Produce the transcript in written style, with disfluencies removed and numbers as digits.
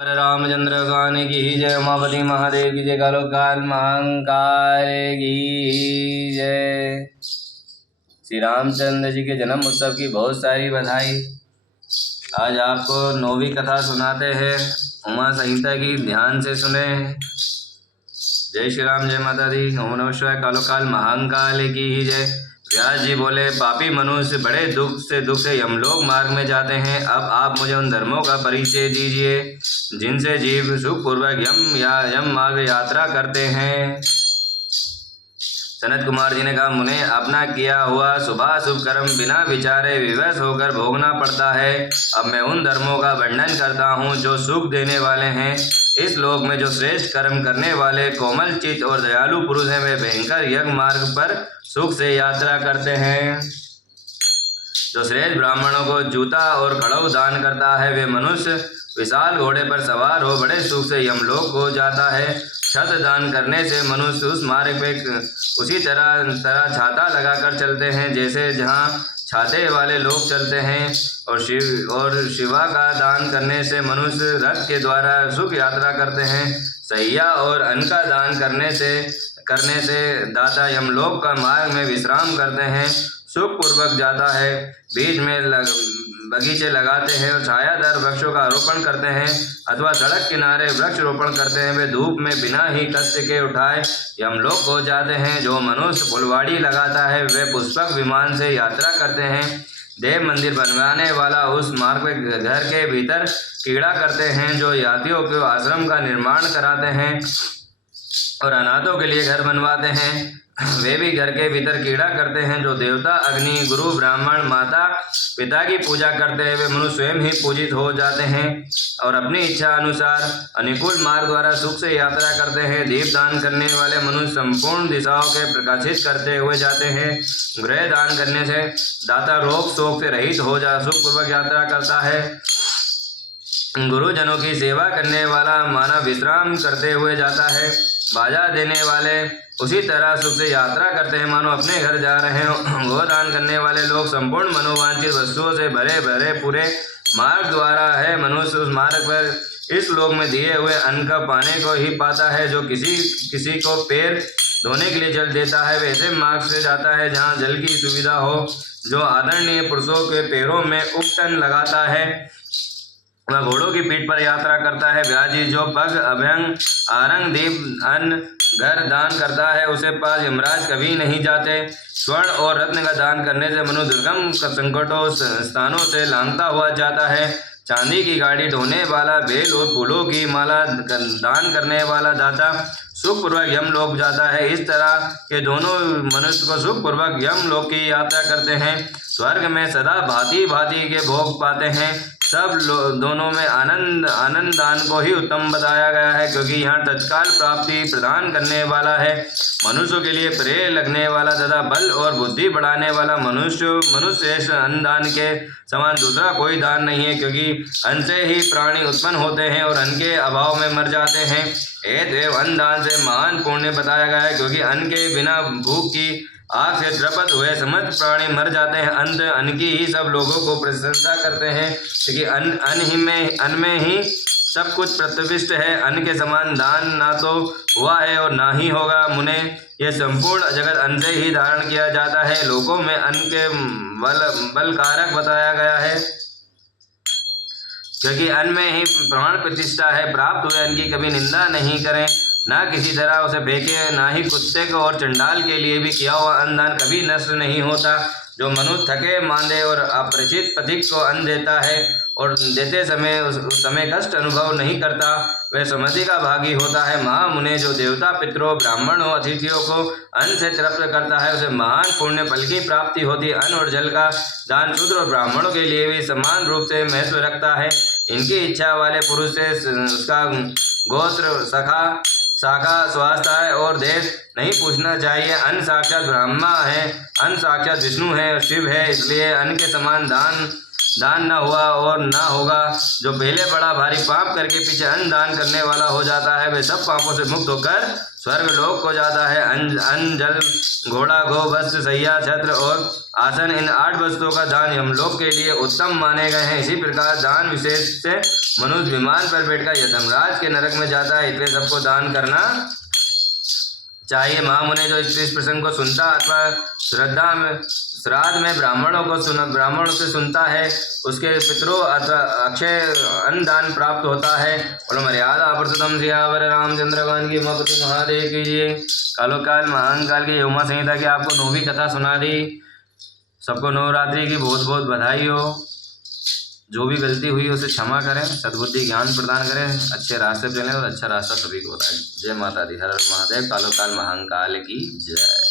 रामचंद्र भगवान की जय। उमापति महादेव की जय। कालो काल महाकाल की जय। श्री रामचंद्र जी के जन्म उत्सव की बहुत सारी बधाई। आज आपको 9वीं कथा सुनाते हैं उमा संहिता की, ध्यान से सुने। जय श्री राम, जय माता दी। ओम नमः शिवाय। कालो काल महाकाल की जय। व्यास जी बोले, पापी मनुष्य बड़े दुख से यमलोक मार्ग में जाते हैं। अब आप मुझे उन धर्मों का परिचय दीजिए जिनसे जीव सुख पूर्वक यम मार्ग यात्रा करते हैं। सनत कुमार जी ने कहा, मुने अपना किया हुआ शुभाशुभ कर्म बिना विचारे विवश होकर भोगना पड़ता है। अब मैं उन धर्मों का वर्णन करता हूँ जो सुख देने वाले हैं। इस लोक में जो श्रेष्ठ कर्म करने वाले कोमल चित्त और दयालु पुरुष हैं, वे भयंकर यज्ञ मार्ग पर सुख से यात्रा करते हैं। जो श्रेष्ठ ब्राह्मणों को जूता और खड़ग दान करता है, वे मनुष्य विशाल घोड़े पर सवार हो बड़े सुख से यमलोक को जाता है। छत्र दान करने से मनुष्य उस मार्ग पे उसी तरह छाता लगाकर चलते हैं जैसे जहाँ छाते वाले लोग चलते हैं। और शिवा का दान करने से मनुष्य रथ के द्वारा सुख यात्रा करते हैं। सैया और अन्न का दान करने से दाता यमलोक का मार्ग में विश्राम करते हैं, सुख पूर्वक जाता है। बीच में बगीचे लगाते हैं और छायादार वृक्षों का आरोपण करते हैं अथवा सड़क किनारे वृक्ष रोपण करते हैं। वे धूप में बिना ही कष्ट के उठाए यमलोक को जाते हैं। जो मनुष्य फुलवाड़ी लगाता है, वे पुष्पक विमान से यात्रा करते हैं। देव मंदिर बनवाने वाला उस मार्ग में घर के भीतर कीड़ा करते हैं। जो यात्रियों के आश्रम का निर्माण कराते हैं और अनाथों के लिए घर बनवाते हैं, वे भी घर के भीतर कीड़ा करते हैं। जो देवता, अग्नि, गुरु, ब्राह्मण, माता पिता की पूजा करते हैं, वे मनुष्य स्वयं ही पूजित हो जाते हैं और अपनी इच्छा अनुसार अनुकूल मार्ग द्वारा सुख से यात्रा करते हैं। दीप दान करने वाले मनुष्य संपूर्ण दिशाओं के प्रकाशित करते हुए जाते हैं। गृह दान करने से दाता रोग शोक से रहित हो जा सुख पूर्वक यात्रा करता है। गुरुजनों की सेवा करने वाला मानव विश्राम करते हुए जाता है। बाजा देने वाले उसी तरह सुख से यात्रा करते हैं मानो अपने घर जा रहे हों। गोदान करने वाले लोग संपूर्ण मनोवांछित वस्तुओं से भरे पूरे मार्ग द्वारा है। मनुष्य उस मार्ग पर इस लोक में दिए हुए अन्न का पाने को ही पाता है। जो किसी को पैर धोने के लिए जल देता है, वैसे मार्ग से जाता है जहाँ जल की सुविधा हो। जो आदरणीय पुरुषों के पैरों में उपटन लगाता है, वह घोड़ों की पीठ पर यात्रा करता है। व्याजी जो पग, अभ्यंग, आरंग, दीप, अन्न, घर दान करता है, उसे पास यमराज कभी नहीं जाते। स्वर्ण और रत्न का दान करने से मनु दुर्गम संकटों स्थानों से लांघता हुआ जाता है। चांदी की गाड़ी ढोने वाला, बेल और फूलों की माला दान करने वाला दाता सुखपूर्वक यमलोक जाता है। इस तरह के दोनों मनुष्य को सुखपूर्वक यमलोक की यात्रा करते हैं। स्वर्ग में सदा भांति भांति के भोग पाते हैं। सब दोनों में आनंद दान को ही उत्तम बताया गया है, क्योंकि यहाँ तत्काल प्राप्ति प्रदान करने वाला है। मनुष्यों के लिए प्रिय लगने वाला तथा बल और बुद्धि बढ़ाने वाला मनुष्य अन्न दान के समान दूसरा कोई दान नहीं है, क्योंकि अन्न से ही प्राणी उत्पन्न होते हैं और अन्न के अभाव में मर जाते हैं। एवं अन्न दान से महान पुण्य बताया गया है, क्योंकि अन्न के बिना भूख की आग से त्रपत हुए समस्त प्राणी मर जाते हैं। अन्न की ही सब लोगों को प्रशंसा करते हैं, क्योंकि अन्न में ही सब कुछ प्रतिष्ठित है। अन्न के समान दान ना तो हुआ है और ना ही होगा। मुने, यह संपूर्ण जगत अन्न से ही धारण किया जाता है। लोकों में अन्न के बल कारक बताया गया है, क्योंकि अन्न में ही प्राण प्रतिष्ठा है। प्राप्त हुए अन्न की कभी निंदा नहीं करें, ना किसी तरह उसे फेंके, ना ही कुत्ते को और चंडाल के लिए भी किया हुआ अन्नदान कभी नष्ट नहीं होता। जो मनुष्य थके मांदे और अपरिचित पथिक को अन्न देता है और देते समय उस समय कष्ट अनुभव नहीं करता, वह समृद्धि का भागी होता है। महामुने, जो देवता, पितरों, ब्राह्मणों, अतिथियों को अन्न से तृप्त करता है, उसे महान पुण्य फल की प्राप्ति होती है। अन्न और जल का दान शूद्र और ब्राह्मणों के लिए भी समान रूप से महत्व रखता है। इनकी इच्छा वाले पुरुष से उसका गोत्र, शाखा, स्वास्थ्य और देश नहीं पूछना चाहिए। अन्न साक्षात ब्रह्मा है, अन्न साक्षात विष्णु है और शिव है, इसलिए अन्न के समान दान दान न हुआ और न होगा। जो पहले बड़ा भारी पाप करके पीछे अन्न दान करने वाला हो जाता है, वे सब पापों से मुक्त होकर स्वर्ग लोक को जाता है। अन्न, जल, घोड़ा, गो, वस्त्र, सैया, छत्र और आसन, इन 8 वस्तुओं का दान यमलोक के लिए उत्तम माने गए हैं। इसी प्रकार दान विशेष से मनुष्य विमान पर बैठकर यमराज के नरक में जाता है। इसलिए सबको दान करना चाहिए। महामुनि जो इस प्रसंग को सुनता अथवा श्राद्ध में ब्राह्मणों से सुनता है, उसके पितरों अथवा अक्षय अन्न दान प्राप्त होता है। और मर्यादा पुरुषोत्तम सियावर रामचंद्र भगवान की उमापति महादेव की जय। कालोकाल महाकाल की उमा संहिता की आपको 9वीं कथा सुना दी। सबको नवरात्रि की बहुत बहुत बधाई हो। जो भी गलती हुई उसे क्षमा करें, सद्बुद्धि ज्ञान प्रदान करें, अच्छे रास्ते चलें और अच्छा रास्ता सभी को बताएं। जय माता दी। हर हर महादेव। कालोकाल महाकाल की जय।